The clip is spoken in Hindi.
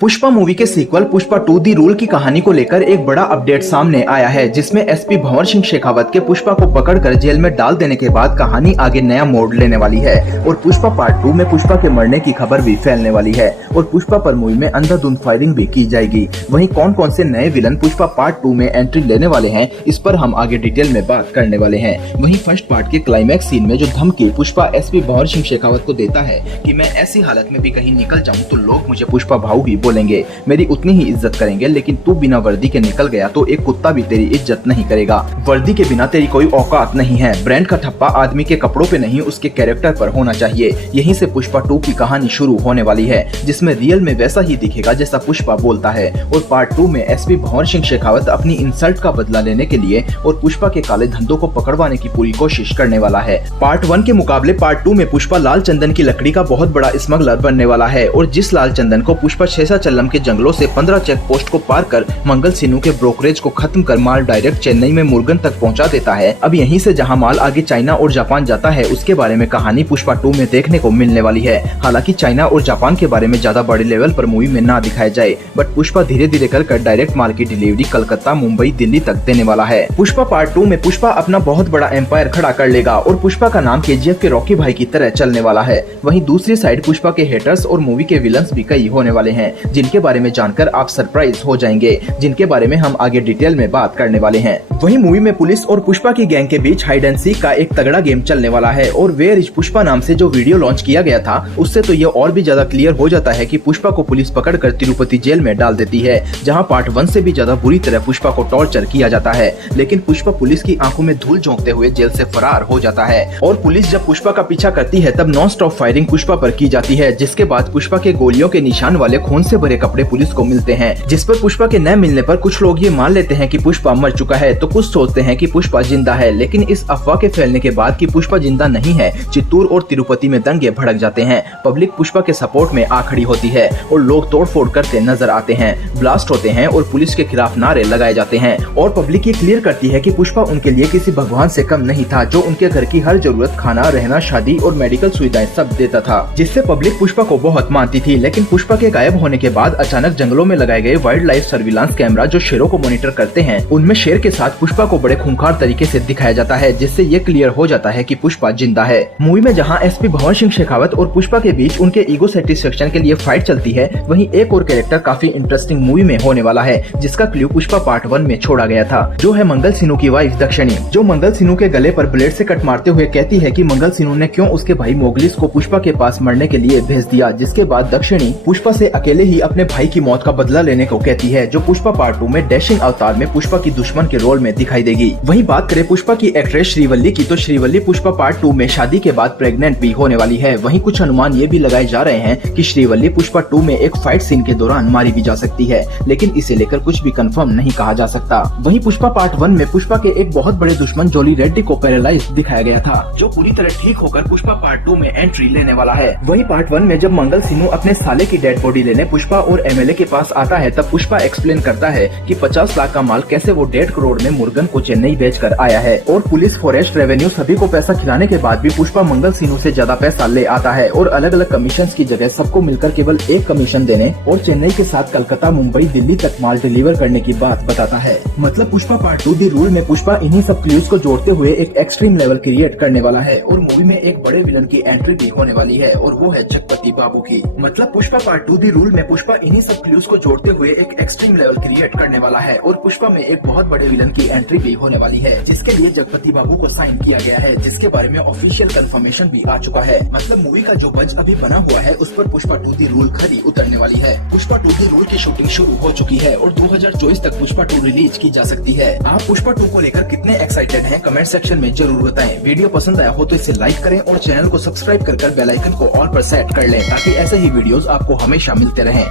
पुष्पा मूवी के सीक्वल पुष्पा 2 दी रूल की कहानी को लेकर एक बड़ा अपडेट सामने आया है, जिसमें एसपी भंवर सिंह शेखावत के पुष्पा को पकड़कर जेल में डाल देने के बाद कहानी आगे नया मोड़ लेने वाली है और पुष्पा पार्ट 2 में पुष्पा के मरने की खबर भी फैलने वाली है और पुष्पा पर मूवी में अंधाधुंध फायरिंग भी की जाएगी। वहीं कौन कौन से नए विलन पुष्पा पार्ट 2 में एंट्री लेने वाले हैं, इस पर हम आगे डिटेल में बात करने वाले हैं। वहीं फर्स्ट पार्ट के क्लाइमैक्स सीन में जो धमकी पुष्पा एसपी भंवर सिंह शेखावत को देता है कि मैं ऐसी हालत में भी कहीं निकल जाऊं तो लोग मुझे पुष्पा भाऊ ही बोलेंगे, मेरी उतनी ही इज्जत करेंगे, लेकिन तू बिना वर्दी के निकल गया तो एक कुत्ता भी तेरी इज्जत नहीं करेगा। वर्दी के बिना तेरी कोई औकात नहीं है। ब्रांड का ठप्पा आदमी के कपड़ों पे नहीं उसके कैरेक्टर पर होना चाहिए। यहीं से पुष्पा 2 की कहानी शुरू होने वाली है, जिसमें रियल में वैसा ही दिखेगा जैसा पुष्पा बोलता है। और पार्ट 2 में एसपी भंवर सिंह शेखावत अपनी इंसल्ट का बदला लेने के लिए और पुष्पा के काले धंधों को पकड़वाने की पूरी कोशिश करने वाला है। पार्ट 1 के मुकाबले पार्ट 2 में पुष्पा लाल चंदन की लकड़ी का बहुत बड़ा स्मगलर बनने वाला है और जिस लाल चंदन को पुष्पा शेषाचलम के जंगलों से 15 चेक पोस्ट को पार कर मंगल सिन्नू के ब्रोकरेज को खत्म कर माल डायरेक्ट चेन्नई में मुर्गन तक पहुंचा देता है। अब यहीं से जहां माल आगे चाइना और जापान जाता है, उसके बारे में कहानी पुष्पा 2 में देखने को मिलने वाली है। हालांकि चाइना और जापान के बारे में ज्यादा बड़े लेवल पर मूवी में ना दिखाया जाए, बट पुष्पा धीरे धीरे कर डायरेक्ट माल की डिलीवरी कलकत्ता, मुंबई, दिल्ली तक देने वाला है। पुष्पा पार्ट 2 में पुष्पा अपना बहुत बड़ा एम्पायर खड़ा कर लेगा और पुष्पा का नाम केजीएफ के रॉकी भाई की तरह चलने वाला है। वहीं दूसरी साइड पुष्पा के हेटर्स और मूवी के विलन्स भी कई होने वाले हैं, जिनके बारे में जानकर आप सरप्राइज हो जाएंगे, जिनके बारे में हम आगे डिटेल में बात करने वाले हैं। वहीं मूवी में पुलिस और पुष्पा की गैंग के बीच हाइड एंड सीक का एक तगड़ा गेम चलने वाला है और वेयर इज पुष्पा नाम से जो वीडियो लॉन्च किया गया था, उससे तो ये और भी ज्यादा क्लियर हो जाता है कि पुष्पा को पुलिस पकड़कर तिरुपति जेल में डाल देती है, जहां पार्ट 1 से भी ज्यादा बुरी तरह पुष्पा को टॉर्चर किया जाता है। लेकिन पुष्पा पुलिस की आंखों में धूल झोंकते हुए जेल से फरार हो जाता है और पुलिस जब पुष्पा का पीछा करती है तब नॉन स्टॉप फायरिंग पुष्पा पर की जाती है, जिसके बाद पुष्पा के गोलियों के निशान वाले खून से भरे कपड़े पुलिस को मिलते हैं, जिस पर पुष्पा के न मिलने पर कुछ लोग ये मान लेते हैं कि पुष्पा मर चुका है तो कुछ सोचते हैं कि पुष्पा जिंदा है। लेकिन इस अफवाह के फैलने के बाद कि पुष्पा जिंदा नहीं है, चित्तूर और तिरुपति में दंगे भड़क जाते हैं। पब्लिक पुष्पा के सपोर्ट में आ खड़ी होती है और लोग तोड़फोड़ करते नजर आते हैं, ब्लास्ट होते हैं और पुलिस के खिलाफ नारे लगाए जाते हैं और पब्लिक ये क्लियर करती है कि पुष्पा उनके लिए किसी भगवान से कम नहीं था, जो उनके घर की हर जरूरत, खाना, रहना, शादी और मेडिकल सुविधाएं सब देता था, जिससे पब्लिक पुष्पा को बहुत मानती थी। लेकिन पुष्पा के गायब होने के बाद अचानक जंगलों में लगाए गए वाइल्ड लाइफ सर्विलांस कैमरा जो शेरों को मॉनिटर करते हैं, उनमें शेर के साथ पुष्पा को बड़े खूंखार तरीके से दिखाया जाता है, जिससे ये क्लियर हो जाता है कि पुष्पा जिंदा है। मूवी में जहां एसपी भंवर सिंह शेखावत और पुष्पा के बीच उनके ईगो सेटिस्फेक्शन के लिए फाइट चलती है, वहीं एक और कैरेक्टर काफी इंटरेस्टिंग मूवी में होने वाला है, जिसका क्लू पुष्पा पार्ट 1 में छोड़ा गया था, जो है मंगल सिन्नू की वाइफ दक्षिणी, जो मंगल सिन्नू के गले पर ब्लेड से कट मारते हुए कहती है कि मंगल सिन्नू ने क्यों उसके भाई मोगलिस को पुष्पा के पास मरने के लिए भेज दिया, जिसके बाद दक्षिणी पुष्पा से अकेले ही अपने भाई की मौत का बदला लेने को कहती है, जो पुष्पा पार्ट 2 में डैशिंग अवतार में पुष्पा की दुश्मन के रोल में दिखाई देगी। वहीं बात करें पुष्पा की एक्ट्रेस श्रीवल्ली की, तो श्रीवल्ली पुष्पा पार्ट 2 में शादी के बाद प्रेग्नेंट भी होने वाली है। वहीं कुछ अनुमान ये भी लगाए जा रहे हैं कि श्रीवल्ली पुष्पा 2 में एक फाइट सीन के दौरान मारी भी जा सकती है, लेकिन इसे लेकर कुछ भी कंफर्म नहीं कहा जा सकता। वहीं पुष्पा पार्ट 1 में पुष्पा के एक बहुत बड़े दुश्मन जोली रेड्डी को पैरालाइज दिखाया गया था, जो पूरी तरह ठीक होकर पुष्पा पार्ट 2 में एंट्री लेने वाला है। वहीं पार्ट 1 में जब मंगल सिन्नू अपने साले की डेड बॉडी लेने पुष्पा और एमएलए के पास आता है, तब पुष्पा एक्सप्लेन करता है कि 50 लाख का माल कैसे वो 1.5 करोड़ में मुर्गन को चेन्नई बेचकर आया है और पुलिस, फॉरेस्ट, रेवेन्यू सभी को पैसा खिलाने के बाद भी पुष्पा मंगल सिन्नू से ज्यादा पैसा ले आता है और अलग अलग कमीशन की जगह सबको मिलकर केवल एक कमीशन देने और चेन्नई के साथ कलकत्ता, मुंबई, दिल्ली तक माल डिलीवर करने की बात बताता है। मतलब पुष्पा पार्ट 2 दी रूल में पुष्पा इन्हीं सब क्लूज को जोड़ते हुए एक एक्सट्रीम लेवल क्रिएट करने वाला है और मूवी में एक बड़े विलन की एंट्री भी होने वाली है और वो है जगपति बाबू की। मतलब पुष्पा पार्ट 2 दी रूल में पुष्पा इन्हीं सब क्लूज को जोड़ते हुए एक एक्सट्रीम लेवल क्रिएट करने वाला है और पुष्पा में एक बहुत बड़े विलन की एंट्री भी होने वाली है, जिसके लिए जगपति बाबू को साइन किया गया है, जिसके बारे में ऑफिशियल कंफर्मेशन भी आ चुका है। मतलब मूवी का जो बज अभी बना हुआ है उस पर पुष्पा 2 दी रूल खरी उतरने वाली है। पुष्पा 2 दी रूल की शूटिंग शुरू हो चुकी है और 2024 तक पुष्पा 2 रिलीज की जा सकती है। आप पुष्पा 2 को लेकर कितने एक्साइटेड हैं, कमेंट सेक्शन में जरूर बताएं। वीडियो पसंद आया हो तो इसे लाइक करें और चैनल को सब्सक्राइब कर बेल आइकन को ऑल पर सेट कर लें, ताकि ऐसे ही वीडियोस आपको हमेशा मिलते रहें।